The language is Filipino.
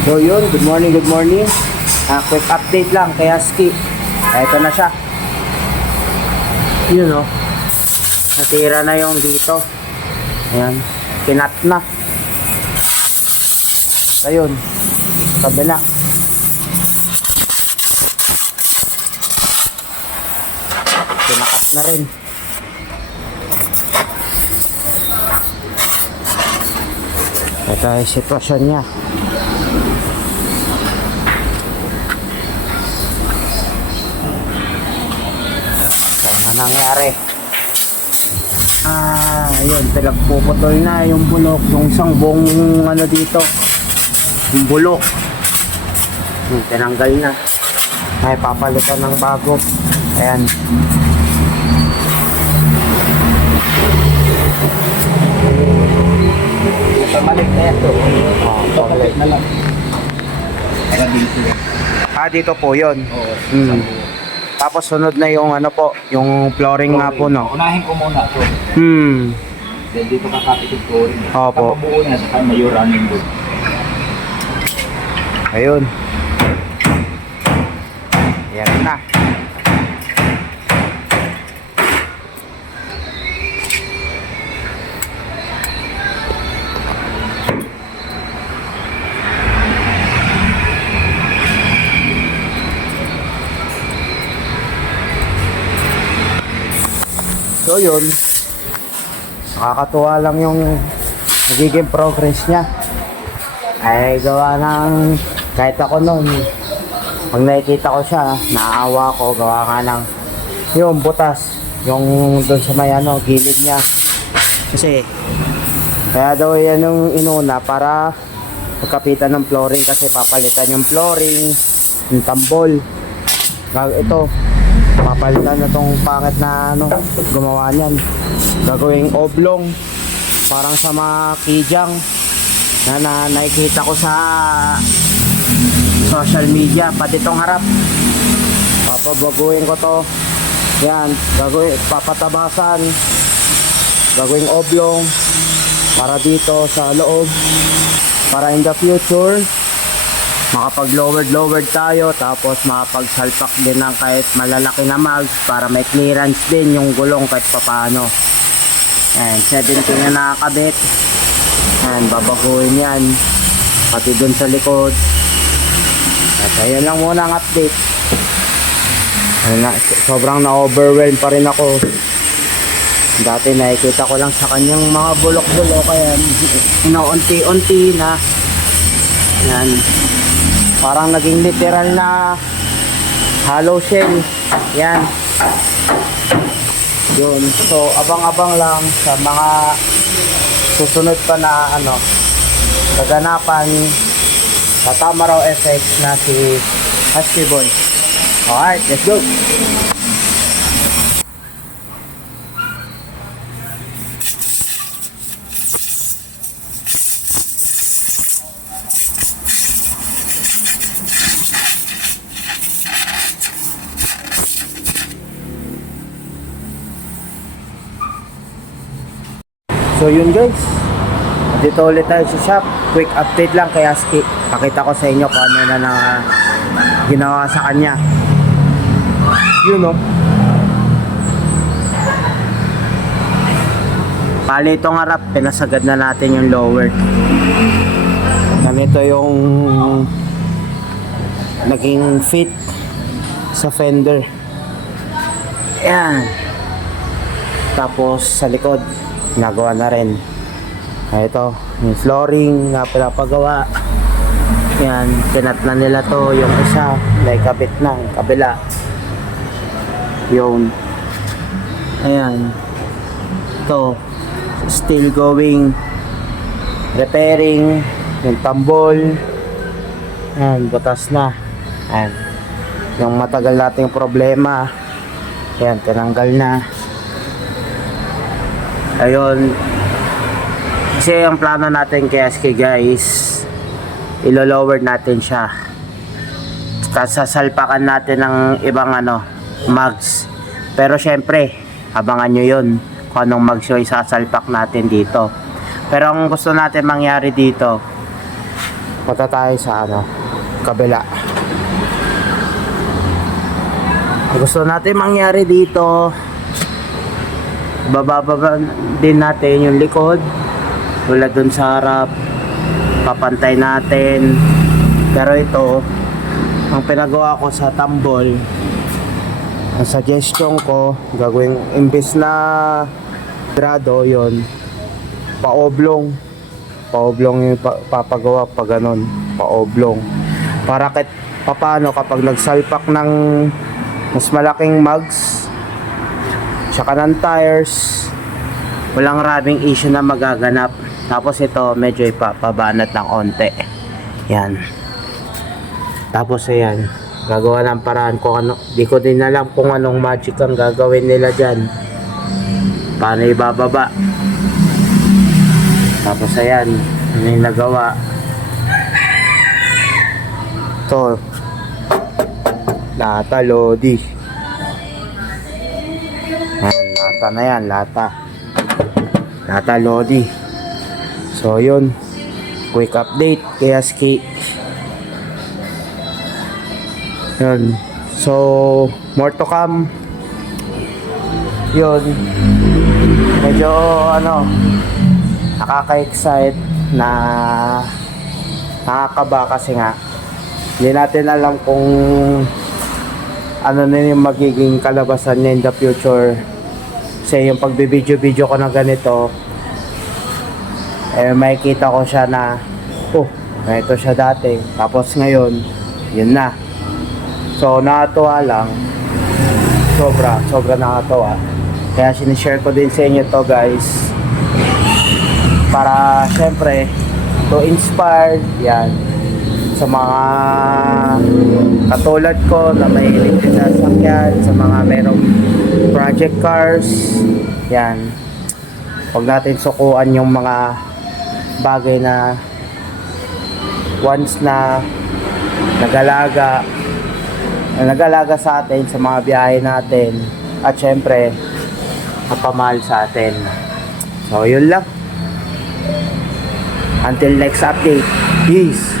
So yun, good morning, good morning. Quick update lang kay Husky. Ito na siya. Yun o. Natira na yung dito. Ayan. Kinat na. Ayun. Kabila. Kinakat na rin. Ito ay sitwasyon niya. Ano nangyari? Yun, pinagpuputol na yung bulok, yung isang buong ano dito, yung bulok. Yung tinanggal na. Ay, papalitan ng bago. Ayan. Pabalik na yan to. Pabalik na lang. Dito po yun. Oo. Tapos sunod na yung ano po, yung flooring nga po, no? Unahin ko muna to. Then dito kakapit yung flooring. Opo. Kapabuo na sa kanya yung running board. Ayun. Yan na. So yun, nakakatuwa lang yung nagiging progress niya. Ay gawa ng, kahit ako noon, pag nakikita ko siya, naawa ko, gawa nga ng yung butas, yung doon sa may ano, gilid niya. Kasi kaya daw yan yung inuna para magkapitan ng flooring, kasi papalitan yung flooring, yung tambol. Ito, papalitan na tong pangit na ano, gumawa niyan. Gagawing oblong, parang sa mga kijang na nakikita ko sa social media. Pati itong harap, papabaguhin ko to. Yan, gagawin, papatabasan, gagawing oblong para dito sa loob, para in the future makapag lowered tayo, tapos makapagsalpak din ng kahit malalaki na mags para may clearance din yung gulong kahit papano. And 17 na nakakabit. And babaguhin yan pati dun sa likod. At ayun lang muna ang update. Sobrang na-overwhelm pa rin ako. Dati nakikita ko lang sa kanyang mga bulok-bulok, kaya inaunti-unti na yan. Parang naging literal na hollow shell. Yan. Yun. So, abang-abang lang sa mga susunod pa na ano, kaganapan sa Tamaraw FX na si Husky Boy. Alright, let's go! So yun guys, dito ulit tayo sa shop. Quick update lang kay Husky. Pakita ko sa inyo kung ano na ginawa sa kanya. Yun o. Pali itong harap, pinasagad na natin yung lower. Ganito yung naging fit sa fender. Ayan. Tapos sa likod, nagawa na rin. Ito, yung flooring na pinapagawa. Yan, tinat na nila to. Yung isa, naikabit na, yung kabila. Yun. Ayan. Ito, still going. Repairing. Yung tambol. Ayan, butas na. Ayan. Yung matagal nating problema. Ayan, tinanggal na. Ayun. Kasi ang plano natin kay Husky guys, ilo-lower natin siya. Tapos sasalpakan natin ng ibang ano, mags. Pero syempre, abangan nyo yun kung anong mags yung isasalpak natin dito. Pero ang gusto natin mangyari dito, Punta tayo sa ano, kabila. Gusto natin mangyari dito, bababa din natin yung likod tulad dun sa harap, papantay natin. Pero ito, ang pinagawa ko sa tambol, ang suggestion ko, gagawin imbis na grado, yon paoblong yung papagawa pa ganon, paoblong, para kahit papano kapag nagsalpak ng mas malaking mugs tsaka ng tires, walang maraming issue na magaganap. Tapos ito medyo ipapabanat ng onte, yan. Tapos ayan, gagawa ng paraan kung ano, di ko din alam kung anong magic ang gagawin nila dyan, paano ibababa. Tapos ayan, ano yung nagawa to, lata lodi. Yan, lata na yan, lata lodi. So yun, quick update kay Aski. Yun, so more to come. Yun, medyo ano, nakaka-excite na nakakaba kasi nga hindi natin alam kung ano na yung magiging kalabasan niya in the future. Kasi yung pagbibideo-video ko na ganito, eh makikita ko siya na ganito siya dati, tapos ngayon yun na. So nakatuwa lang, sobra nakatuwa. Kaya sinishare ko din sa inyo to guys, para syempre to inspire yan sa mga katulad ko na may electric na sasakyan, sa mga merong project cars yan. Huwag natin sukuan yung mga bagay na once na nagalaga sa atin sa mga biyahe natin, at syempre napamahal sa atin. So yun lang. Until next update, peace.